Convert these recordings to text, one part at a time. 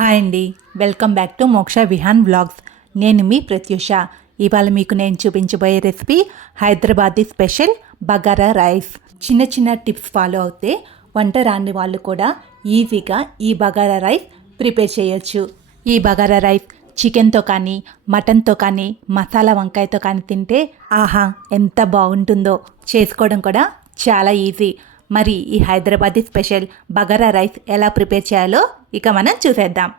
Hi అండి. Welcome back to మోక్ష Vihaan vlogs. నేను మీ ప్రత్యూష. ఇవాళ మీకు నేను చూపించబోయే recipe Hyderabadi special bagara rice. చిన్న చిన్న టిప్స్ ఫాలో అవుతే వంట రాని వాళ్ళు కూడా ఈజీగా ఈ బగారా రైస్ ప్రిపేర్ చేయొచ్చు. ఈ బగారా రైస్ చికెన్తో కానీ మటన్తో కానీ మసాలా వంకాయతో కానీ తింటే ఆహా ఎంత బాగుంటుందో. చేసుకోవడం కూడా చాలా ఈజీ. మరి ఈ హైదరాబాదీ స్పెషల్ బగారా రైస్ ఎలా ప్రిపేర్ చేయాలో ఇక మనం చూసేద్దాం.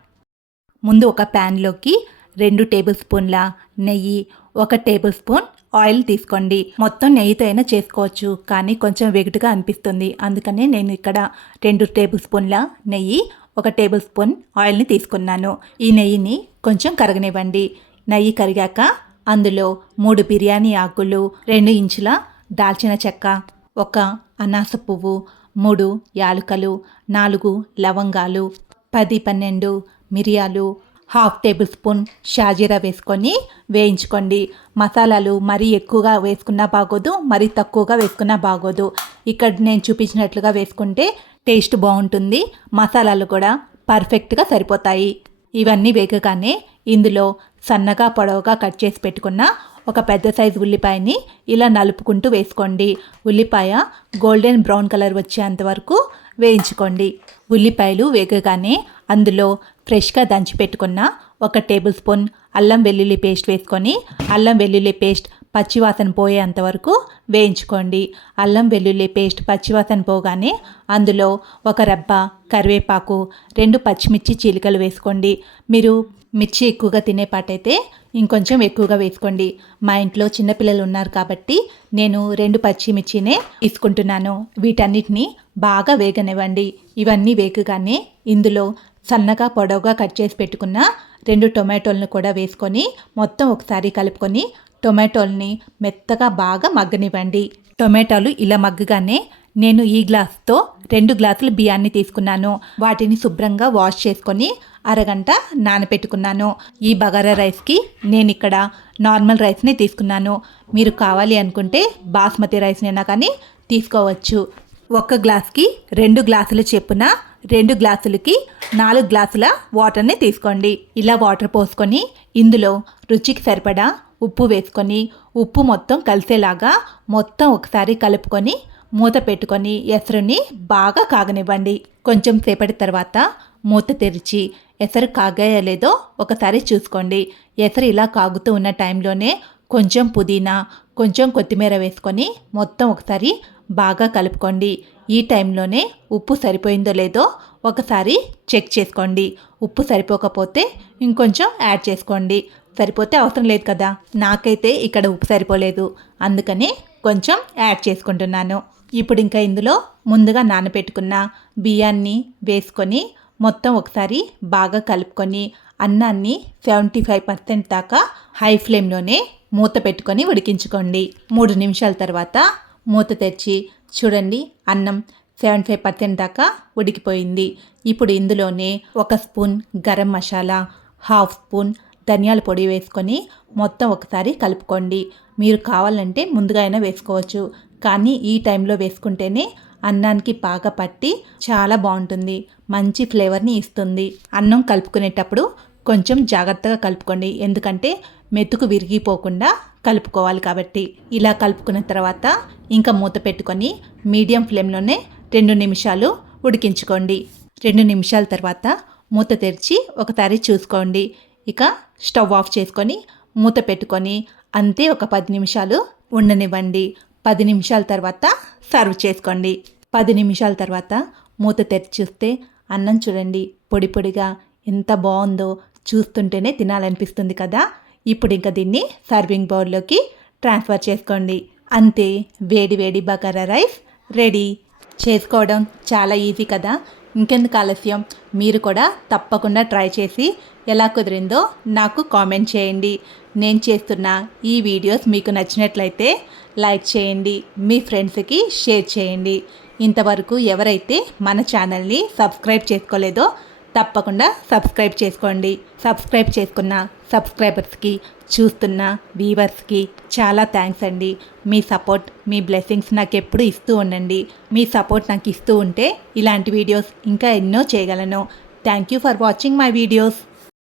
ముందు ఒక ప్యాన్లోకి రెండు టేబుల్ స్పూన్ల నెయ్యి ఒక టేబుల్ స్పూన్ ఆయిల్ తీసుకోండి. మొత్తం నెయ్యితో అయినా చేసుకోవచ్చు కానీ కొంచెం వెగుటుగా అనిపిస్తుంది. అందుకనే నేను ఇక్కడ రెండు టేబుల్ స్పూన్ల నెయ్యి ఒక టేబుల్ స్పూన్ ఆయిల్ని తీసుకున్నాను. ఈ నెయ్యిని కొంచెం కరగనివ్వండి. నెయ్యి కరిగాక అందులో మూడు బిర్యానీ ఆకులు రెండు ఇంచుల దాల్చిన చెక్క ఒక అనాస పువ్వు మూడు యాలుకలు నాలుగు లవంగాలు పది పన్నెండు మిరియాలు హాఫ్ టేబుల్ స్పూన్ షాజీరా వేసుకొని వేయించుకోండి. మసాలాలు మరీ ఎక్కువగా వేసుకున్నా బాగోదు మరీ తక్కువగా వేసుకున్నా బాగోదు. ఇక్కడ నేను చూపించినట్లుగా వేసుకుంటే టేస్ట్ బాగుంటుంది మసాలాలు కూడా పర్ఫెక్ట్గా సరిపోతాయి. ఇవన్నీ వేగగానే ఇందులో సన్నగా పొడవుగా కట్ చేసి పెట్టుకున్న ఒక పెద్ద సైజు ఉల్లిపాయని ఇలా నలుపుకుంటూ వేసుకోండి. ఉల్లిపాయ గోల్డెన్ బ్రౌన్ కలర్ వచ్చేంత వరకు వేయించుకోండి. ఉల్లిపాయలు వేగగానే అందులో ఫ్రెష్గా దంచి పెట్టుకున్న ఒక టేబుల్ స్పూన్ అల్లం వెల్లుల్లి పేస్ట్ వేసుకొని అల్లం వెల్లుల్లి పేస్ట్ పచ్చివాసన పోయేంత వరకు వేయించుకోండి. అల్లం వెల్లుల్లి పేస్ట్ పచ్చివాసన పోగానే అందులో ఒక రెబ్బ కరివేపాకు రెండు పచ్చిమిర్చి చీలికలు వేసుకోండి. మీరు మిర్చి ఎక్కువగా తినే పాటైతే ఇంకొంచెం ఎక్కువగా వేసుకోండి. మా ఇంట్లో చిన్నపిల్లలు ఉన్నారు కాబట్టి నేను రెండు పచ్చిమిర్చినే తీసుకుంటున్నాను. వీటన్నిటిని బాగా వేగనివ్వండి. ఇవన్నీ వేగగానే ఇందులో సన్నగా పొడవుగా కట్ చేసి పెట్టుకున్న రెండు టొమాటోలను కూడా వేసుకొని మొత్తం ఒకసారి కలుపుకొని టొమాటోల్ని మెత్తగా బాగా మగ్గనివ్వండి. టొమాటోలు ఇలా మగ్గగానే నేను ఈ గ్లాస్తో రెండు గ్లాసులు బియ్యాన్ని తీసుకున్నాను. వాటిని శుభ్రంగా వాష్ చేసుకొని అరగంట నానపెట్టుకున్నాను. ఈ బగారా రైస్కి నేను ఇక్కడ నార్మల్ రైస్ని తీసుకున్నాను. మీరు కావాలి అనుకుంటే బాస్మతి రైస్నైనా కానీ తీసుకోవచ్చు. ఒక్క గ్లాస్కి రెండు గ్లాసులు చెప్పున రెండు గ్లాసులకి నాలుగు గ్లాసుల వాటర్ని తీసుకోండి. ఇలా వాటర్ పోసుకొని ఇందులో రుచికి సరిపడా ఉప్పు వేసుకొని ఉప్పు మొత్తం కలిసేలాగా మొత్తం ఒకసారి కలుపుకొని మూత పెట్టుకొని ఎసరుని బాగా కాగనివ్వండి. కొంచెం సేపటి తర్వాత మూత తెరిచి ఎసరు కాగాయా లేదో ఒకసారి చూసుకోండి. ఎసరు ఇలా కాగుతూ ఉన్న టైంలోనే కొంచెం పుదీనా కొంచెం కొత్తిమీర వేసుకొని మొత్తం ఒకసారి బాగా కలుపుకోండి. ఈ టైంలోనే ఉప్పు సరిపోయిందో లేదో ఒకసారి చెక్ చేసుకోండి. ఉప్పు సరిపోకపోతే ఇంకొంచెం యాడ్ చేసుకోండి. సరిపోతే అవసరం లేదు కదా. నాకైతే ఇక్కడ ఉప్పు సరిపోలేదు. అందుకని కొంచెం యాడ్ చేసుకుంటున్నాను. ఇప్పుడు ఇంకా ఇందులో ముందుగా నానబెట్టుకున్న బియ్యాన్ని వేసుకొని మొత్తం ఒకసారి బాగా కలుపుకొని అన్నాన్ని సెవెంటీ ఫైవ్ పర్సెంట్ దాకా హై ఫ్లేమ్లోనే మూత పెట్టుకొని ఉడికించుకోండి. మూడు నిమిషాల తర్వాత మూత తెరిచి చూడండి అన్నం సెవెంటీ ఫైవ్ పర్సెంట్ దాకా ఉడికిపోయింది. ఇప్పుడు ఇందులోనే ఒక spoon garam masala half spoon ధనియాల పొడి వేసుకొని మొత్తం ఒకసారి కలుపుకోండి. మీరు కావాలంటే ముందుగా అయినా వేసుకోవచ్చు. కానీ ఈ టైంలో వేసుకుంటేనే అన్నానికి బాగా పట్టి చాలా బాగుంటుంది. మంచి ఫ్లేవర్ని ఇస్తుంది. అన్నం కలుపుకునేటప్పుడు కొంచెం జాగ్రత్తగా కలుపుకోండి. ఎందుకంటే మెతుకు విరిగిపోకుండా కలుపుకోవాలి కాబట్టి. ఇలా కలుపుకున్న తర్వాత ఇంకా మూత పెట్టుకొని మీడియం ఫ్లేమ్లోనే రెండు నిమిషాలు ఉడికించుకోండి. రెండు నిమిషాల తర్వాత మూత తెరిచి ఒకసారి చూసుకోండి. ఇక స్టవ్ ఆఫ్ చేసుకొని మూత పెట్టుకొని అంతే ఒక పది నిమిషాలు ఉండనివ్వండి. పది నిమిషాల తర్వాత సర్వ్ చేసుకోండి. పది నిమిషాల తర్వాత మూత తెరిచి చూస్తే అన్నం చూడండి పొడి పొడిగా ఎంత బాగుందో చూస్తుంటేనే తినాలనిపిస్తుంది కదా. ఇప్పుడు ఇంకా దీన్ని సర్వింగ్ బౌల్లోకి ట్రాన్స్ఫర్ చేసుకోండి. అంతే వేడి వేడి బగారా రైస్ రెడీ. చేసుకోవడం చాలా ఈజీ కదా. ఇంకెందుకు ఆలస్యం? మీరు కూడా తప్పకుండా ట్రై చేసి ఎలా కుదిరిందో నాకు కామెంట్ చేయండి. నేను చేస్తున్న ఈ వీడియోస్ మీకు నచ్చినట్లయితే లైక్ చేయండి మీ ఫ్రెండ్స్కి షేర్ చేయండి. ఇంతవరకు ఎవరైతే మన ఛానల్ని సబ్స్క్రైబ్ చేసుకోలేదో తప్పకుండా సబ్స్క్రైబ్ చేసుకోండి. సబ్స్క్రైబ్ చేసుకున్న సబ్స్క్రైబర్స్కి చూస్తున్న వీవర్స్కి చాలా థ్యాంక్స్ అండి. మీ సపోర్ట్ మీ బ్లెస్సింగ్స్ నాకు ఎప్పుడు ఇస్తూ ఉండండి. మీ సపోర్ట్ నాకు ఇస్తూ ఉంటే ఇలాంటి వీడియోస్ ఇంకా ఎన్నో చేయగలను. Thank you for watching my videos.